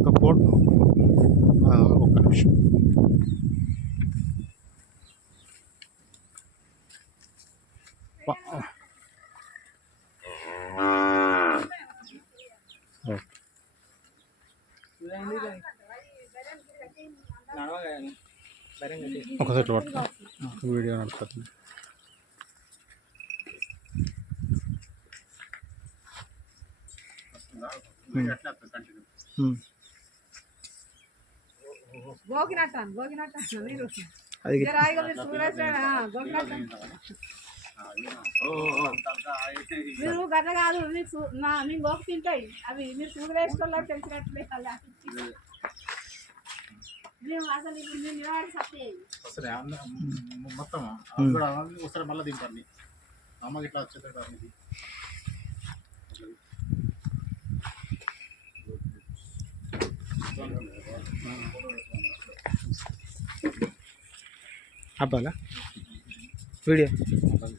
ఒక ఫోటో ఒక్క నిమిషం. ఒకసారి పడుతుంది వీడియో నడుపుతుంది. మీరు గట్ల కాదు, మీకు గోకు తింటాయి అవి. మీరు షుగర్ వేసుకోవాలి తెలిసినట్లే. మేము అసలు ఇప్పుడు మేము నిలబడి సత్యాయి మొత్తం ఒకసారి మళ్ళీ దింపండి. అమ్మకి ఇట్లా వచ్చేది అబ్బాలా వీడియో